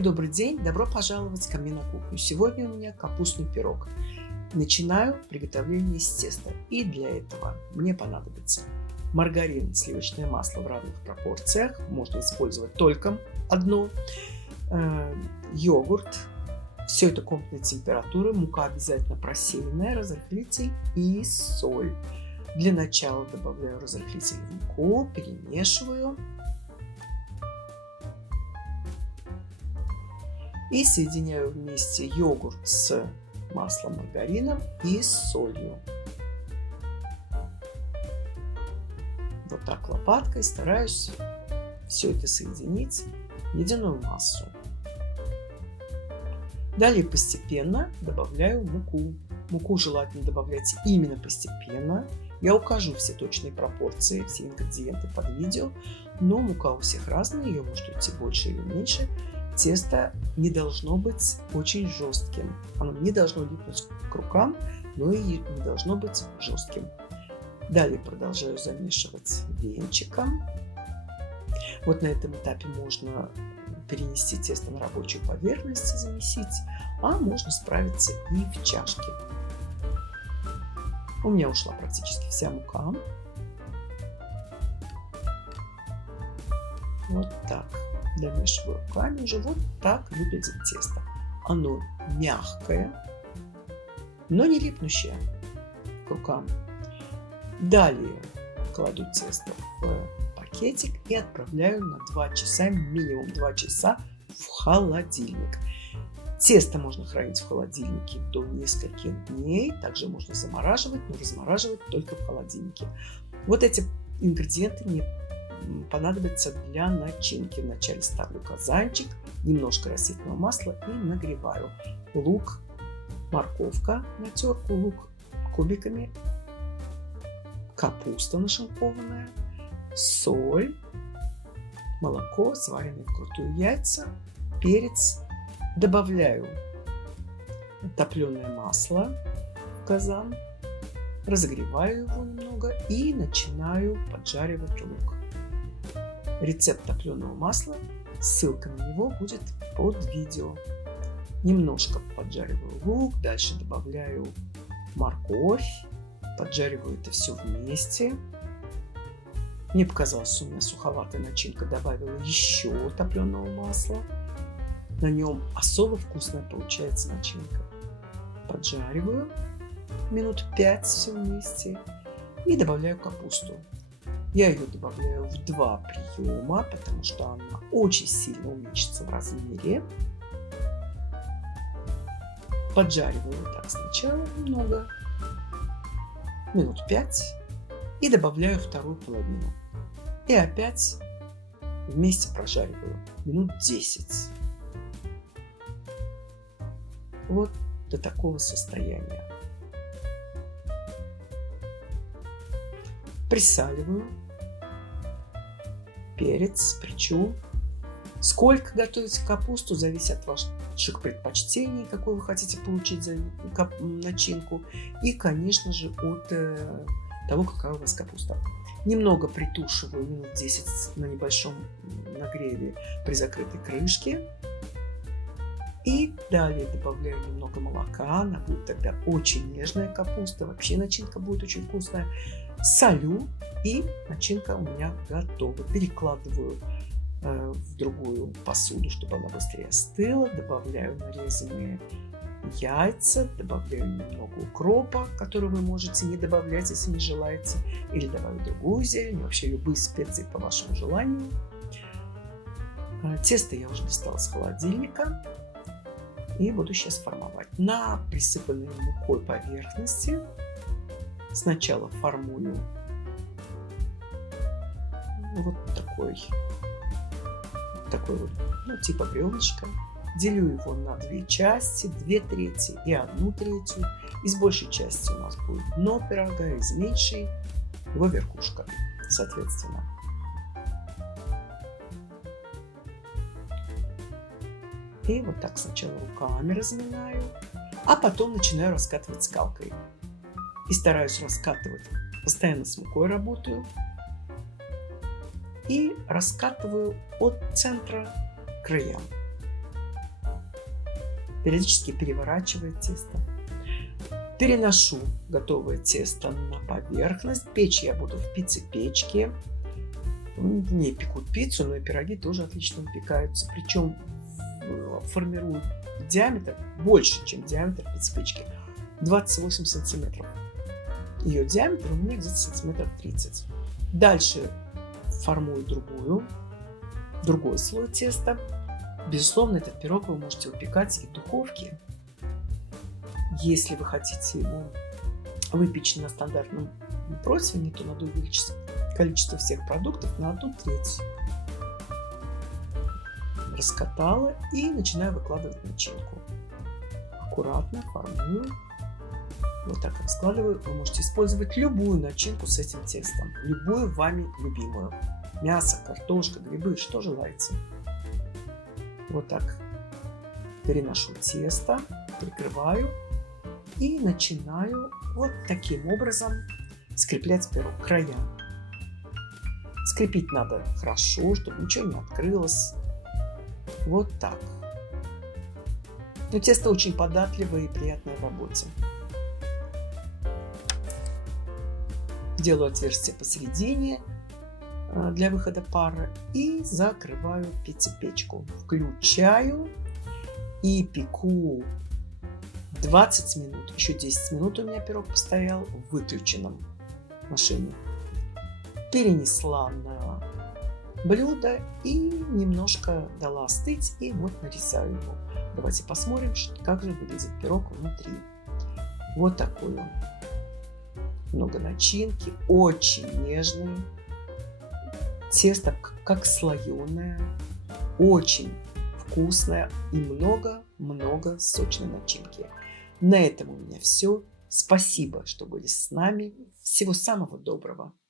Всем добрый день! Добро пожаловать ко мне на кухню. Сегодня у меня капустный пирог. Начинаю приготовление из теста. И для этого мне понадобится маргарин, сливочное масло в равных пропорциях. Можно использовать только одно. Йогурт. Все это комнатной температуры. Мука обязательно просеянная, разрыхлитель и соль. Для начала добавляю разрыхлитель в муку, перемешиваю. И соединяю вместе йогурт с маслом, маргарином и солью. Вот так лопаткой стараюсь все это соединить в единую массу. Далее постепенно добавляю муку. Муку желательно добавлять именно постепенно. Я укажу все точные пропорции, все ингредиенты под видео, но мука у всех разная, ее может идти больше или меньше. Тесто не должно быть очень жестким. Оно не должно липнуть к рукам, но и не должно быть жестким. Далее продолжаю замешивать венчиком. Вот на этом этапе можно перенести тесто на рабочую поверхность и замесить, а можно справиться и в чашке. У меня ушла практически вся мука. Вот так. Домешиваю руками. Уже вот так выглядит тесто. Оно мягкое, но не липнущее к рукам. Далее кладу тесто в пакетик и отправляю на 2 часа, минимум 2 часа в холодильник. Тесто можно хранить в холодильнике до нескольких дней. Также можно замораживать, но размораживать только в холодильнике. Вот эти ингредиенты мне понадобится для начинки. Вначале ставлю казанчик, немножко растительного масла и нагреваю. Лук, морковка на терку, лук кубиками, капуста нашинкованная, соль, молоко, сваренные вкрутую яйца, перец. Добавляю топленое масло в казан, разогреваю его немного и начинаю поджаривать лук. Рецепт топленого масла, ссылка на него будет под видео. Немножко поджариваю лук, дальше добавляю морковь, поджариваю это все вместе. Мне показалось, что у меня суховатая начинка, добавила еще топленого масла. На нем особо вкусная получается начинка. Поджариваю минут 5 все вместе и добавляю капусту. Я ее добавляю в 2 приема, потому что она очень сильно уменьшится в размере. Поджариваю так сначала немного, минут 5, и добавляю вторую половину. И опять вместе прожариваю минут 10. Вот до такого состояния. Присаливаю перец, причу. Сколько готовить капусту, зависит от ваших предпочтений, какую вы хотите получить за начинку. И, конечно же, от того, какая у вас капуста. Немного притушиваю минут 10 на небольшом нагреве при закрытой крышке. И далее добавляю немного молока. Она будет тогда очень нежная капуста. Вообще начинка будет очень вкусная. Солю, и начинка у меня готова. Перекладываю в другую посуду, чтобы она быстрее остыла. Добавляю нарезанные яйца. Добавляю немного укропа, который вы можете не добавлять, если не желаете. Или добавить другую зелень. Вообще любые специи по вашему желанию. Тесто я уже достала с холодильника. И буду сейчас формовать. На присыпанной мукой поверхности сначала формую вот такой вот, типа бревнышко. Делю его на 2 части, 2/3 и 1/3. Из большей части у нас будет дно пирога, из меньшей его верхушка, соответственно. И вот так сначала руками разминаю, а потом начинаю раскатывать скалкой. И стараюсь раскатывать. Постоянно с мукой работаю. И раскатываю от центра к краям. периодически переворачивая тесто. Переношу готовое тесто на поверхность. Печь я буду в пиццепечке. Не пекут пиццу, но и пироги тоже отлично выпекаются. Причем формирую диаметр больше, чем диаметр пиццепечки. 28 сантиметров. Ее диаметр у меня где-то сантиметров 30. Дальше формую другой слой теста. Безусловно, этот пирог вы можете выпекать и в духовке. Если вы хотите его выпечь на стандартном противне, то надо увеличить количество всех продуктов на 1/3. Раскатала и начинаю выкладывать начинку. Аккуратно формую. Вот так раскладываю. Вы можете использовать любую начинку с этим тестом. Любую вами любимую. Мясо, картошка, грибы, что желаете. Вот так переношу тесто, прикрываю и начинаю вот таким образом скреплять пирог, края. Скрепить надо хорошо, чтобы ничего не открылось. Вот так. Но тесто очень податливое и приятное в работе. Делаю отверстие посередине для выхода пара и закрываю пиццепечку. Включаю и пеку 20 минут. Еще 10 минут у меня пирог постоял в выключенном машине. Перенесла на блюдо и немножко дала остыть. И вот нарезаю его. Давайте посмотрим, как же выглядит пирог внутри. Вот такой он. Много начинки, очень нежный. Тесто как слоеное, очень вкусное и много-много сочной начинки. На этом у меня все. Спасибо, что были с нами. Всего самого доброго.